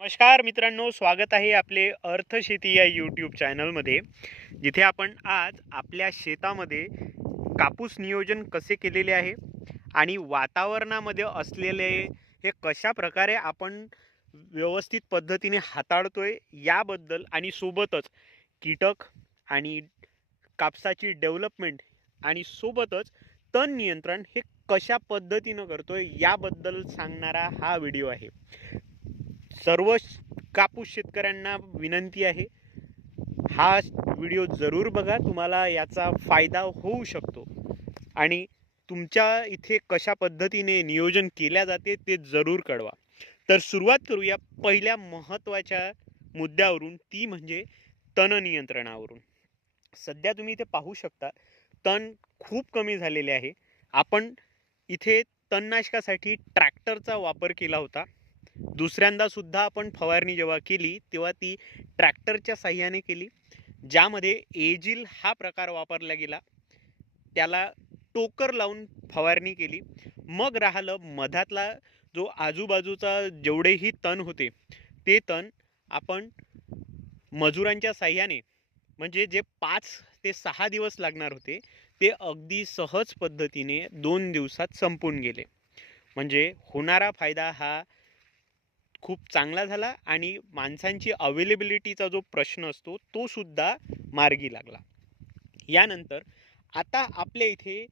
नमस्कार मित्रांनो स्वागत आहे आपले अर्थशेती या यूट्यूब चॅनलमध्ये जिथे आपण आज आपल्या शेतामध्ये कापूस नियोजन कसे केलेले आहे आणि वातावरणामध्ये असलेले हे कशा प्रकारे आपण व्यवस्थित पद्धतीने हाताळतो आहे याबद्दल आणि सोबतच कीटक आणि कापसाची डेव्हलपमेंट आणि सोबतच तण नियंत्रण हे कशा पद्धतीनं करतो आहे याबद्दल सांगणारा हा व्हिडिओ आहे. सर्व कापूस शेतकऱ्यांना विनंती आहे. हा व्हिडिओ जरूर बघा तुम्हाला याचा फायदा होऊ शकतो. आणि तुमच्या इथे कशा पद्धतीने नियोजन केल्या जाते ते जरूर कळवा. तर सुरुवात करूया पहिल्या महत्त्वाच्या मुद्द्यावरून ती म्हणजे तण नियंत्रणावरून. सध्या तुम्ही इथे पाहू शकता तण खूप कमी झालेले आहे. आपण इथे तणनाशकासाठी ट्रॅक्टरचा वापर केला होता. दुसऱ्यांदा सुद्धा आपण फवारणी जेव्हा केली तेव्हा ती ट्रॅक्टरच्या साह्याने केली ज्यामध्ये एजिल हा प्रकार वापरला गेला. त्याला टोकर लावून फवारणी केली. मग राहिलं मधातला जो आजूबाजूचा जेवढेही तण होते ते तण आपण मजुरांच्या साह्याने म्हणजे जे पाच ते सहा दिवस लागणार होते ते अगदी सहज पद्धतीने दोन दिवसात संपून गेले. म्हणजे होणारा फायदा हा खूप चांगला झाला आणि माणसांची अवेलेबिलिटीचा जो प्रश्न असतो तो सुद्धा मार्गी लागला. यानंतर आता आपल्या इथे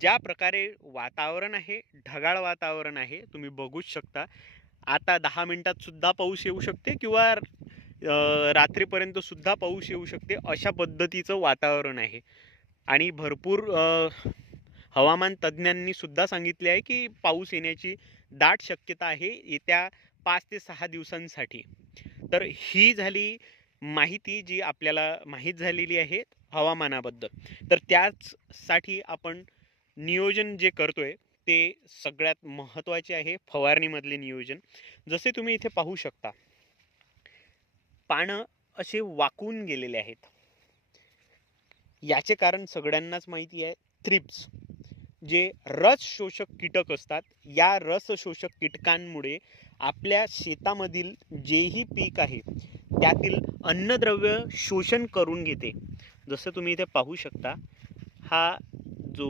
ज्या प्रकारे वातावरण आहे ढगाळ वातावरण आहे तुम्ही बघूच शकता. आता दहा मिनटातसुद्धा पाऊस येऊ शकते किंवा रात्रीपर्यंतसुद्धा पाऊस येऊ शकते अशा पद्धतीचं वातावरण आहे. आणि भरपूर हवामान तज्ज्ञांनीसुद्धा सांगितले आहे की पाऊस येण्याची दाट शक्यता आहे. येत्या पाच ते सहा दिवसांसाठी. तर ही झाली माहिती जी आपल्याला माहीत झालेली आहे हवामानाबद्दल. तर त्याचसाठी आपण नियोजन जे करतोय ते सगळ्यात महत्त्वाचे आहे फवारणीमधले नियोजन. जसे तुम्ही इथे पाहू शकता पानं असे वाकून गेलेले आहेत. याचे कारण सगळ्यांनाच माहिती आहे थ्रिप्स जे रस शोषक कीटक असतात या रस शोषक कीटकांमुळे आपल्या शेतामधील जेही पीक आहे त्यातील अन्नद्रव्य शोषण करून घेते. जसं तुम्ही इथे पाहू शकता हा जो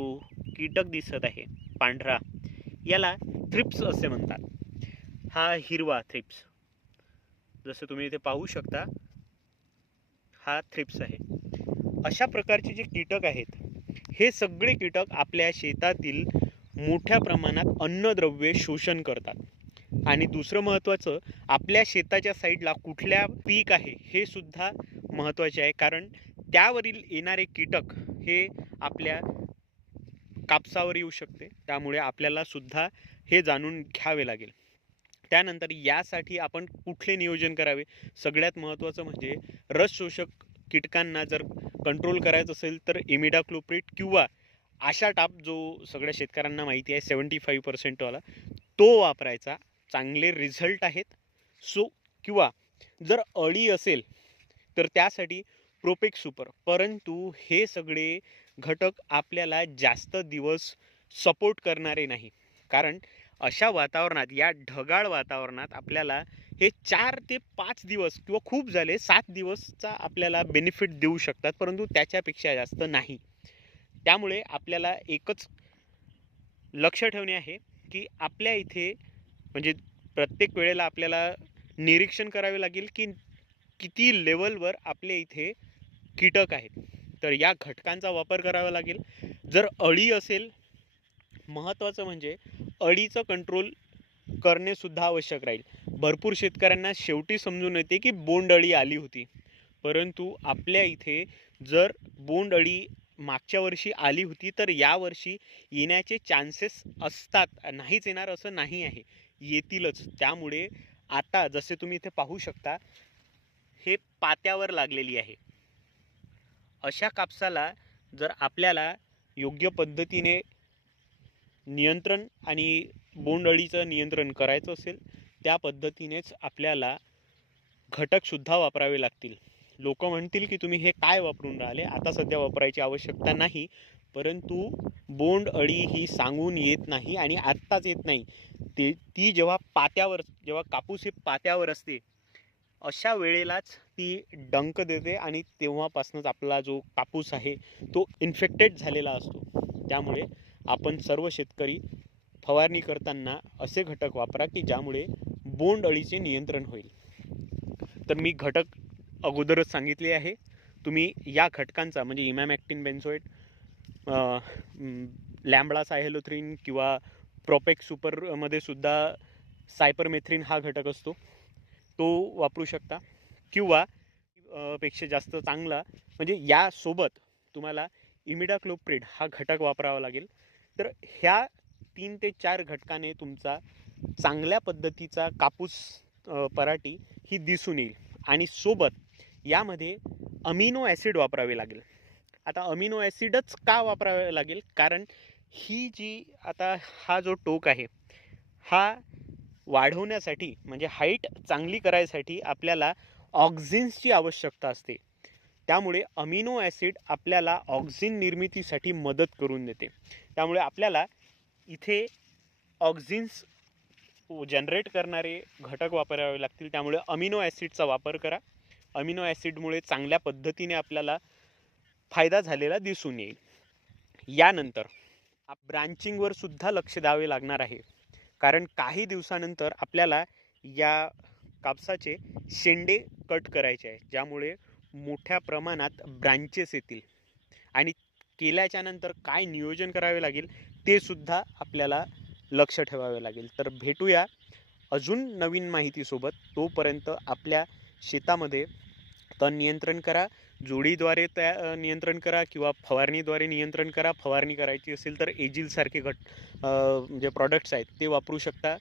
कीटक दिसत आहे पांढरा याला थ्रिप्स असे म्हणतात. हा हिरवा थ्रिप्स जसं तुम्ही इथे पाहू शकता हा थ्रिप्स आहे. अशा प्रकारचे जे कीटक आहेत हे सगळे कीटक आपल्या शेतातील मोठ्या प्रमाणात अन्नद्रव्ये शोषण करतात. आणि दुसरं महत्त्वाचं आपल्या शेताच्या साईडला कुठल्या पीक आहे हे सुद्धा महत्त्वाचे आहे. कारण त्यावरील येणारे कीटक हे आपल्या कापसावर येऊ शकते. त्यामुळे आपल्याला सुद्धा हे जाणून घ्यावे लागेल. त्यानंतर यासाठी आपण कुठले नियोजन करावे? सगळ्यात महत्त्वाचं म्हणजे रस शोषक कीटकांना जर कंट्रोल करायचं असेल तर इमिडाक्लोप्रिट किंवा आशा टाप जो सगळ्या शेतकऱ्यांना माहिती आहे सेवन्टी फाईव्ह पर्सेंटवाला तो वापरायचा. चांगले रिझल्ट आहेत. सो किंवा जर अळी असेल तर त्यासाठी प्रोपेक सुपर परंतु हे सगळे घटक आपल्याला जास्त दिवस सपोर्ट करणारे नाही. कारण अशा वातावरणात या ढगाळ वातावरणात आपल्याला हे चार ते पाच दिवस किंवा खूप झाले सात दिवसचा आपल्याला बेनिफिट देऊ शकतात. परंतु त्याच्यापेक्षा जास्त नाही. त्यामुळे आपल्याला एकच लक्ष ठेवणे आहे की आपल्या इथे म्हणजे प्रत्येक वेळेला आपल्याला निरीक्षण करावे लागेल की किती लेवलवर आपल्या इथे कीटक आहेत. तर या घटकांचा वापर करावा लागेल. जर अळी असेल महत्त्वाचं म्हणजे अळीचं कंट्रोल करणेसुद्धा आवश्यक राहील. भरपूर शेतकऱ्यांना शेवटी समजून येते की बोंडअळी आली होती. परंतु आपल्या इथे जर बोंडअळी मागच्या वर्षी आली होती तर यावर्षी येण्याचे चान्सेस असतात. नाहीच येणार असं नाही आहे. येतीलच. त्यामुळे आता जसे तुम्ही इथे पाहू शकता हे पात्यावर लागलेली आहे. अशा कापसाला जर आपल्याला योग्य पद्धतीने नियंत्रण आणि बोंडअळीचं नियंत्रण करायचं असेल त्या पद्धतीनेच आपल्याला घटकसुद्धा वापरावे लागतील. लोक म्हणतील की तुम्ही हे काय वापरून राहिले? आता सध्या वापरायची आवश्यकता नाही. परंतु बोंड अळी ही सांगून येत नाही आणि आत्ताच येत नाही. ते ती जेव्हा पात्यावर जेव्हा कापूस हे पात्यावर असते अशा वेळेलाच ती डंक देते आणि तेव्हापासूनच आपला जो कापूस आहे तो इन्फेक्टेड झालेला असतो. त्यामुळे आपण सर्व शेतकरी फवारणी करताना असे घटक वापरा की ज्यामुळे बोंड अळीचे नियंत्रण होईल. तर मी घटक अगोदरच सांगितले आहे. तुम्ही या घटकांचा म्हणजे इमॅमॅक्टिन बेन्झोएट लॅम्बडा सायहेलोथ्रीन किंवा प्रॉपेक सुपरमध्ये सुद्धा सायपरमेथ्रिन हा घटक असतो. तो वापरू शकता. किंवा पेक्षा जास्त चांगला म्हणजे यासोबत तुम्हाला इमिडाक्लोप्रिड हा घटक वापरावा लागेल. तर ह्या तीन ते चार घटकाने तुमचा चांगल्या पद्धतीचा कापूस पराठी ही दिसून येईल. आणि सोबत यामध्ये अमिनो ॲसिड वापरावे लागेल. आता अमिनो ॲसिडच का वापरावे लागेल? कारण ही जी आता हा जो टोक आहे हा वाढवण्यासाठी म्हणजे हाईट चांगली करायसाठी आपल्याला ऑक्झिन्सची आवश्यकता असते. त्यामुळे अमिनो ॲसिड आपल्याला ऑक्झिन निर्मितीसाठी मदत करून देते. त्यामुळे आपल्याला इथे ऑक्झिन्स जनरेट करणारे घटक वापरावे लागतील. त्यामुळे अमिनो ॲसिडचा वापर करा. अमिनो ॲसिडमुळे चांगल्या पद्धतीने आपल्याला फायदा झालेला दिसून येईल. यानंतर ब्रांचिंगवर सुद्धा लक्ष द्यावे लागणार आहे. कारण काही दिवसानंतर आपल्याला या कापसाचे शेंडे कट करायचे आहे ज्यामुळे मोठ्या प्रमाणात ब्रांचेस येतील. आणि केल्याच्यानंतर काय नियोजन करावे लागेल ते सुद्धा आपल्याला लक्ष ठेवावे लागेल. तर भेटूया अजून नवीन माहितीसोबत. तोपर्यंत आपल्या शेतामध्ये तण नियंत्रण करा. जोडीद्वारे त्या नियंत्रण करा किंवा फवारणीद्वारे नियंत्रण करा. फवारणी करायची असेल तर एजिलसारखे घट जे प्रॉडक्ट्स आहेत ते वापरू शकता.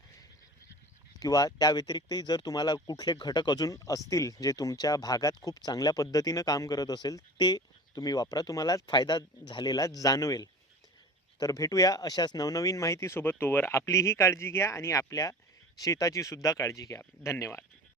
किंवा त्या व्यतिरिक्तही जर तुम्हाला कुठले घटक अजून असतील जे तुमच्या भागात खूप चांगल्या पद्धतीनं काम करत असेल ते तुम्ही वापरा. तुम्हाला फायदा झालेला जाणवेल. तर भेटूया अशाच नवनवीन माहितीसोबत. तोवर आपलीही काळजी घ्या आणि आपल्या शेताचीसुद्धा काळजी घ्या. धन्यवाद.